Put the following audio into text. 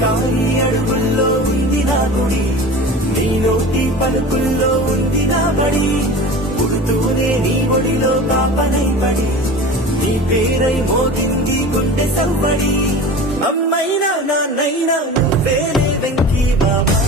కాలి అడుగుల్లో ఉంది నా గుడి, నీ నోటి పలుకుల్లో ఉంది నా బడి. పుడుతూనే నీ ఒడిలో పాపనై పడి, నీ పేరై మోగింది గుండె సవ్వడి. అమ్మైనా నాన్నైనా నువ్వేలే వెంకీ మామా.